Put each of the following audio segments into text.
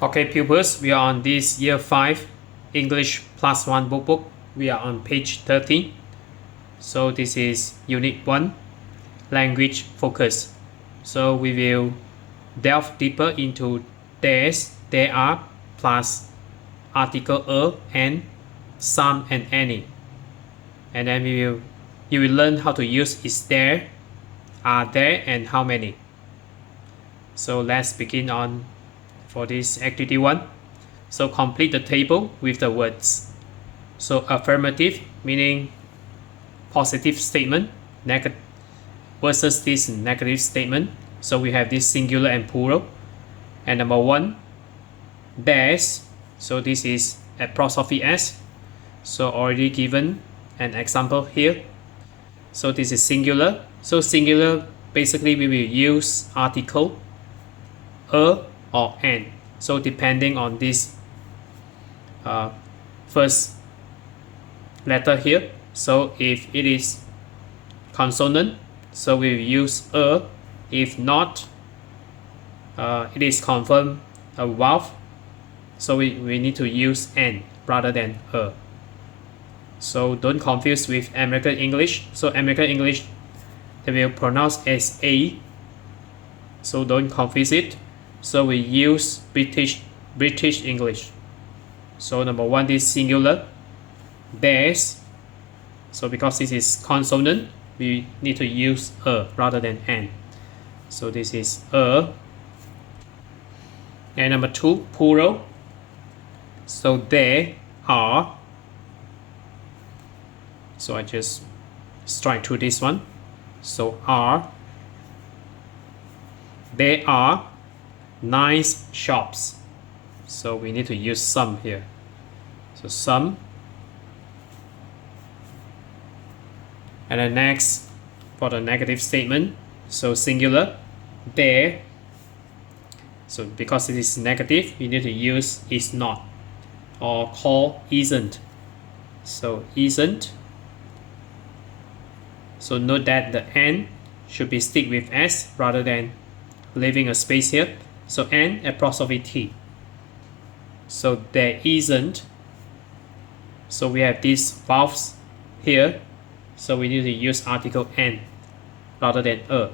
Okay, pupils, we are on this Year 5 English Plus 1 workbook. We are on page 13. So this is Unit 1, Language Focus. So we will delve deeper into there's, there are, plus article a and some and any. And then you will learn how to use is there, are there, and how many. So let's begin on for this activity 1. So complete the table with the words. So affirmative meaning positive statement, negative versus this negative statement. So we have this singular and plural. And number 1, there's. So this is apostrophe s. So already given an example here. So this is singular. So singular, basically we will use article a or an. So depending on this first letter here. So if it is consonant, so we will use a. If not, it is confirmed a vowel. So we need to use an rather than a. So don't confuse with American English. So American English, they will pronounce as a. So don't confuse it. So we use British English. So number 1 is singular, there's. So because this is consonant, we need to use a rather than an. So this is a. And number 2, plural. So there are. So I just strike through this one. So are. There are nice shops. So we need to use some here. So some. And then next, for the negative statement, so singular, there. So because it is negative, you need to use is not or call isn't. So isn't. So note that the n should be stick with s rather than leaving a space here. So n apostrophe t. So there isn't. So we have these vowels here. So we need to use article n rather than a.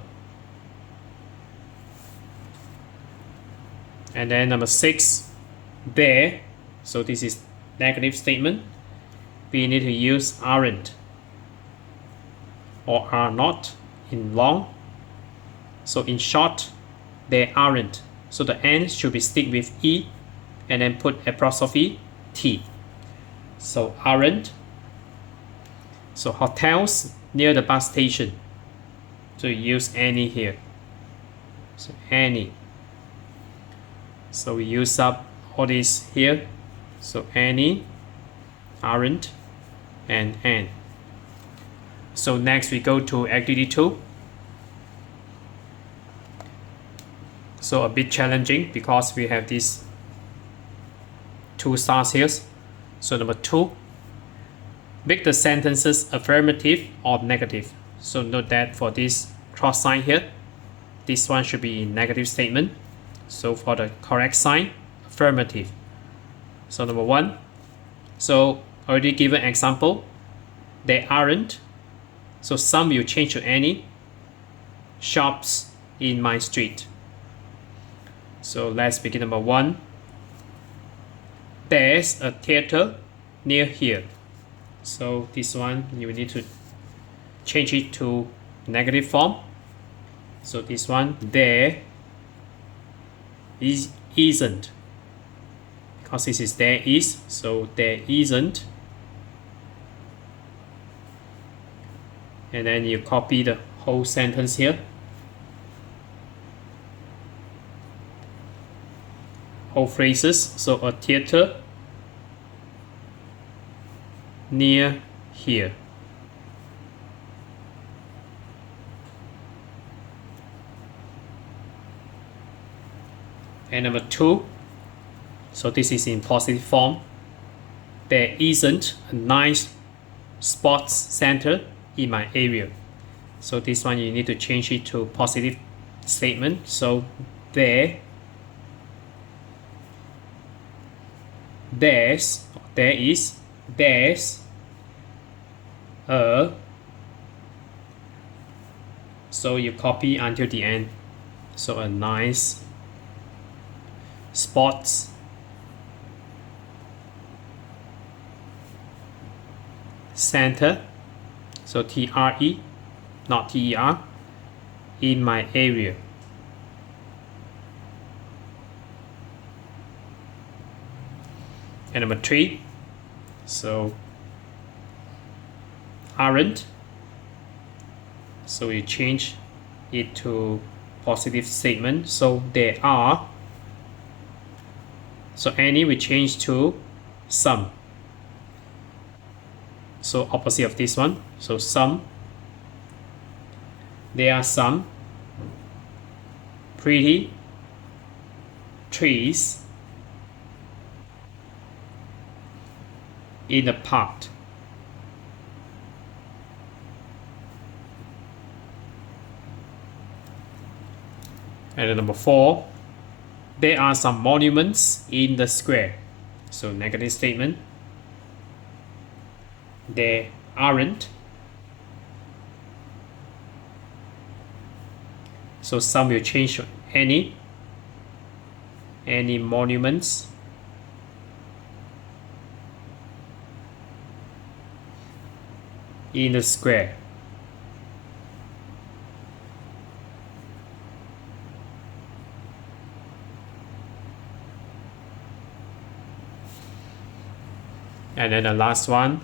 And then number 6, there. So this is negative statement. We need to use aren't or are not in long. So in short, they aren't. So the n should be stick with e and then put apostrophe t. So aren't. So hotels near the bus station. So you use any here. So any. So we use up all these here. So any, aren't, and an. So next we go to activity 2. So a bit challenging because we have these 2 stars here. So number 2, make the sentences affirmative or negative. So note that for this cross sign here, this one should be negative statement. So for the correct sign, affirmative. So number 1, so already given example, there aren't. So some will change to any shops in my street. So let's begin number 1. There's a theater near here. So this one you need to change it to negative form. So this one, there isn't. Because this is there is, so there isn't. And then you copy the whole sentence here. Whole phrases. So a theater near here. And number 2, so this is in positive form. There isn't a nice sports center in my area. So this one you need to change it to positive statement. So there there is there's a, so you copy until the end. So a nice sports center, so TRE, not TER, in my area. And number 3, so aren't, so we change it to positive statement, so there are, so any we change to some, so opposite of this one, so some, there are some pretty trees in the park. And then number 4, there are some monuments in the square. So negative statement. There aren't. So some will change to any monuments in the square. And then the last one,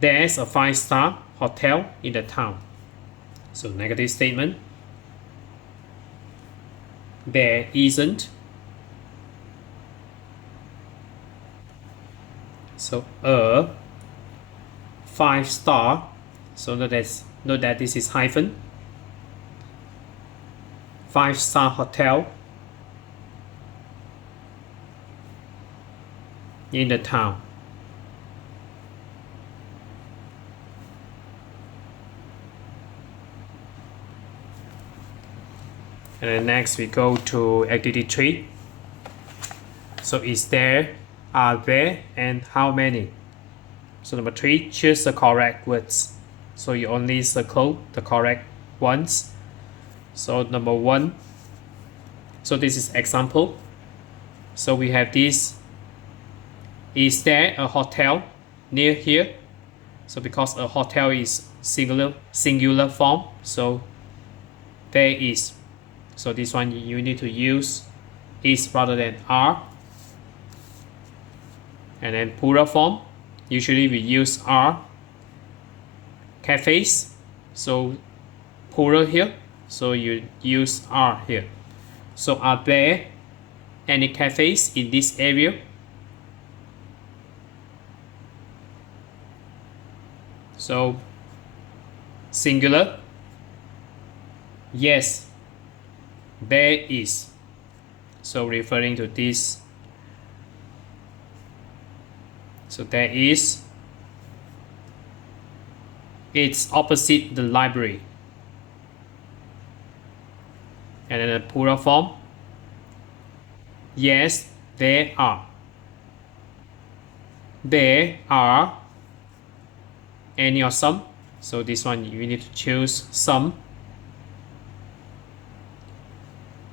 there's a 5-star hotel in the town. So negative statement. There isn't. So a 5-star, so note that this is hyphen, 5-star hotel in the town. And then next we go to activity 3. So is there, are there, and how many? So number 3, choose the correct words. So you only circle the correct ones. So number 1, so this is example. So we have this, is there a hotel near here? So because a hotel is singular form, so there is. So this one you need to use is rather than are. And then plural form, usually we use are. Cafes, so plural here, so you use are here. So are there any cafes in this area? So singular, yes, there is. So referring to this, so there is, it's opposite the library. And then the plural form, yes, there are. There are any or some. So this one you need to choose some.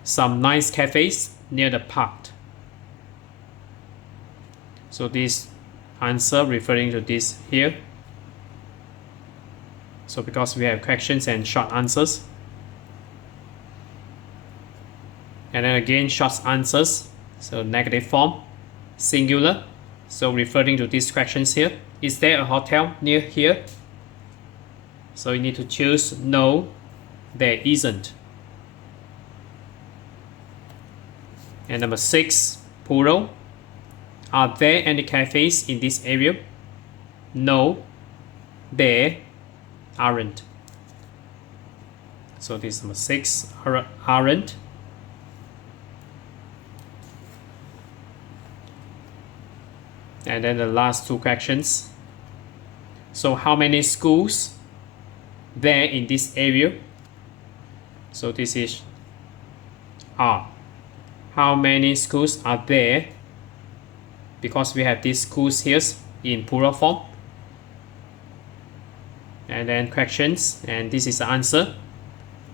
Some nice cafes near the park. So this answer referring to this here. So because we have questions and short answers. And then again short answers. So negative form, singular. So referring to these questions here. Is there a hotel near here? So you need to choose no, there isn't. And number 6, plural. Are there any cafes in this area? No, there aren't. So this is number 6, aren't. And then the last 2 questions. So how many schools there in this area? So this is are. How many schools are there because we have these schools here in plural form. And then questions, and this is the answer.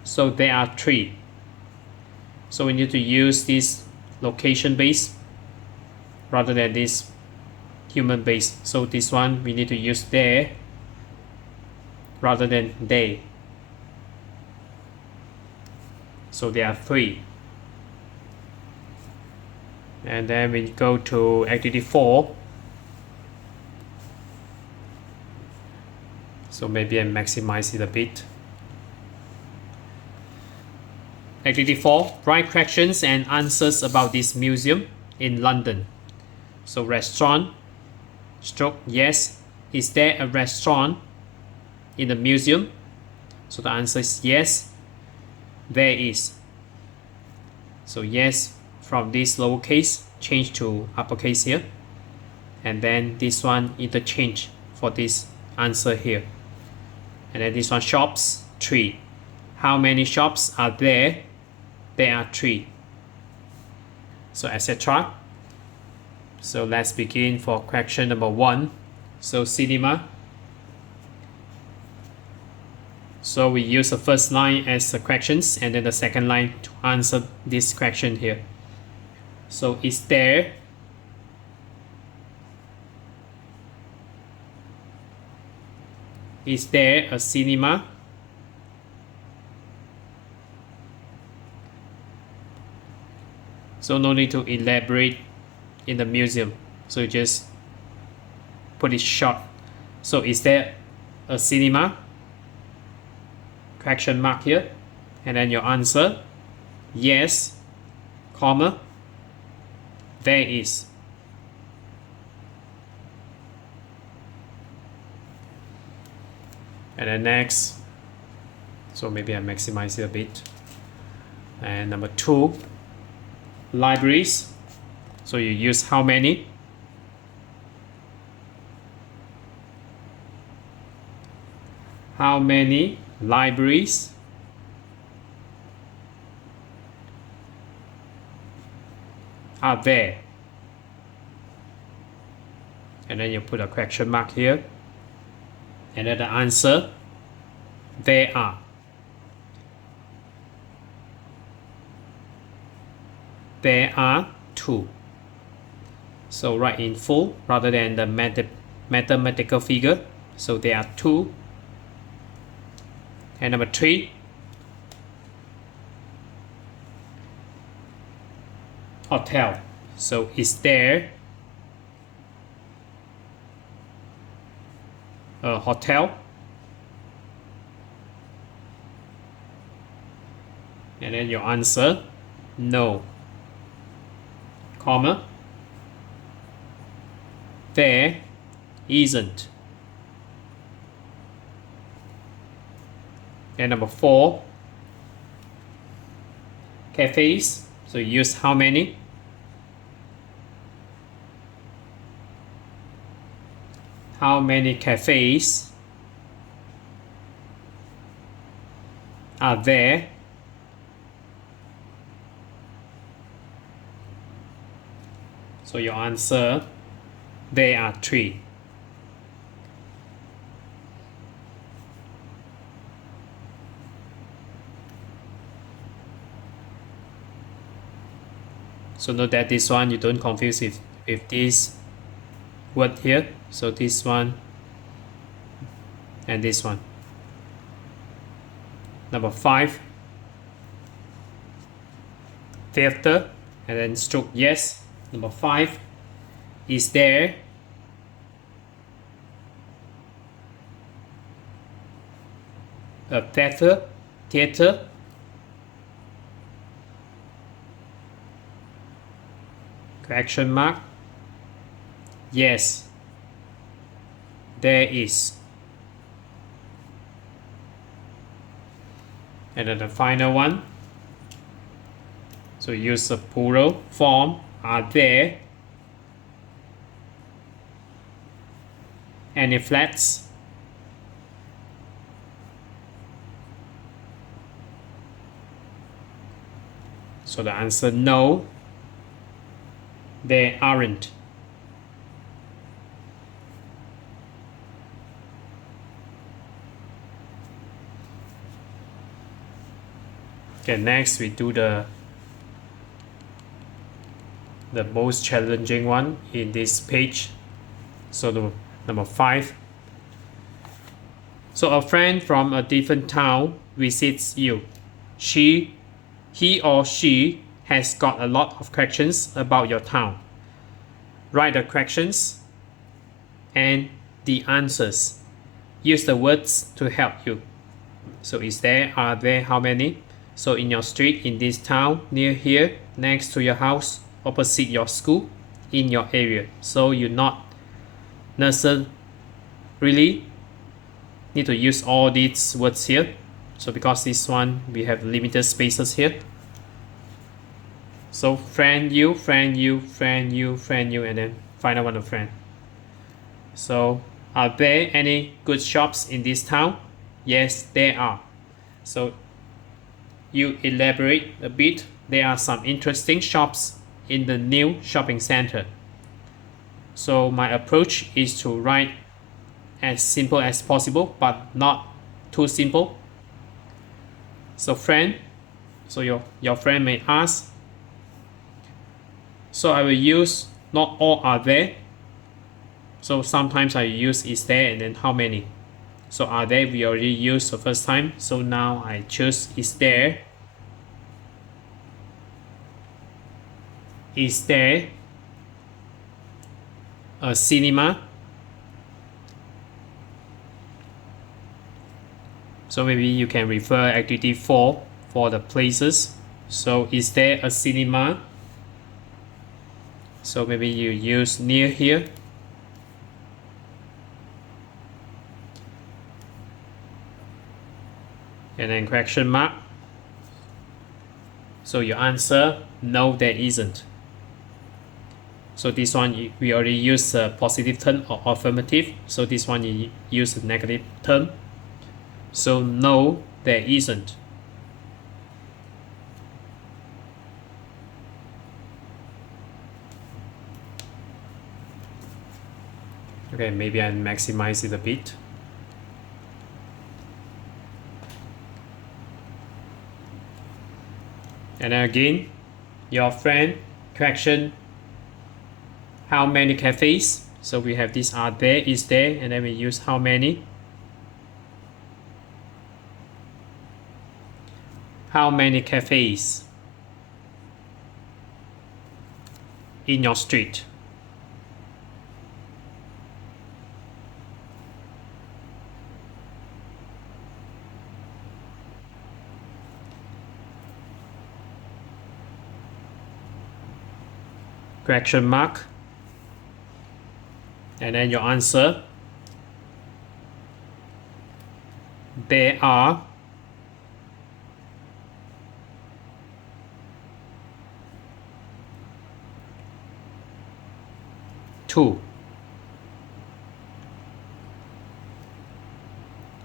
So there are 3. So we need to use this location based rather than this human based. So this one we need to use there rather than they. So there are 3. And then we go to activity 4. So maybe I maximize it a bit. Activity 4, write questions and answers about this museum in London. So restaurant, stroke yes. Is there a restaurant in the museum? So the answer is yes, there is. So yes, from this lowercase change to uppercase here. And then this one interchange for this answer here. And then this one, shops, 3. How many shops are there? There are 3. So etc. So let's begin for question number 1. So cinema. So we use the first line as the questions and then the second line to answer this question here. So is there a cinema? So no need to elaborate in the museum. So you just put it short. So is there a cinema? Question mark here. And then your answer, yes, comma, there is. And then next, so maybe I maximize it a bit. And number 2, libraries. So you use how many? How many libraries are there? And then you put a question mark here. And then the answer, there are. There are 2. So write in full rather than the mathematical figure. So there are 2. And number 3, hotel. So is there a hotel? And then your answer, no, comma, there isn't. And number 4, cafes. So use how many? How many cafes are there? So your answer, there are 3. So note that this one you don't confuse it with this word here. So this one and this one. Number 5, theater, and then stroke yes. Number 5, is there a theater? Question mark, yes, there is. And then the final one, so use the plural form, are there any flats? So the answer, no, there aren't. Okay, next we do the most challenging one in this page. So the number 5. So a friend from a different town visits you. He or she has got a lot of questions about your town. Write the questions and the answers. Use the words to help you. So are there, how many? So in your street, in this town, near here, next to your house, opposite your school, in your area. So you not necessarily need to use all these words here. So because this one, we have limited spaces here. So friend you, friend you, friend you, friend you, and then final one of friend. So are there any good shops in this town? Yes, there are. So you elaborate a bit. There are some interesting shops in the new shopping center. So my approach is to write as simple as possible, but not too simple. So friend, so your friend may ask. So I will use not all are there. So sometimes I use is there and then how many. So are there we already used the first time. So now I choose is there. Is there a cinema? So maybe you can refer activity 4 for the places. So is there a cinema? So maybe you use near here. And then question mark. So your answer, no, there isn't. So this one we already use a positive term or affirmative. So this one you use a negative term. So no, there isn't. Okay, maybe I maximize it a bit. And then again, your friend question how many cafes. So we have this are there, is there, and then we use how many. How many cafes in your street? Question mark. And then your answer. There are 2.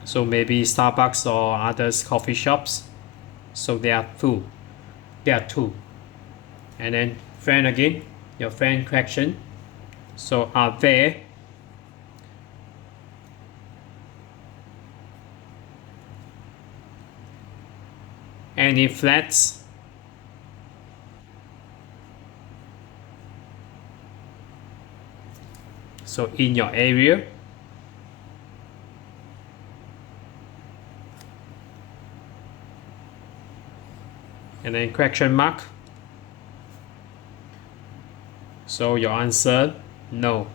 So maybe Starbucks or others coffee shops. So there are 2. There are 2. And then friend again, your friend question. So are there any flats so in your area? And then question mark. So your answer, no.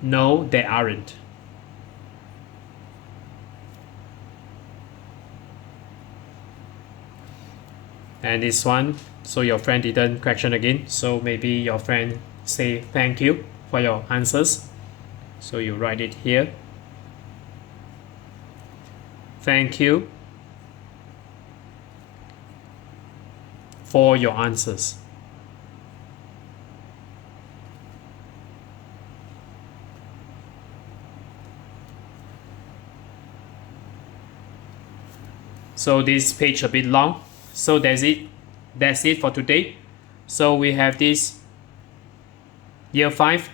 No, there aren't. And this one, so your friend didn't question again. So maybe your friend say thank you for your answers. So you write it here. Thank you for your answers. So this page a bit long. So that's it for today. So we have this Year 5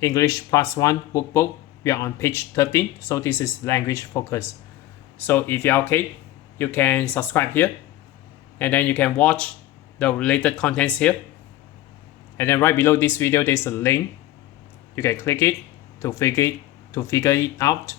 English +1 workbook. We are on page 13. So this is language focus. So if you're okay, you can subscribe here, and then you can watch the related contents here. And then right below this video there's a link. You can click it to figure it out.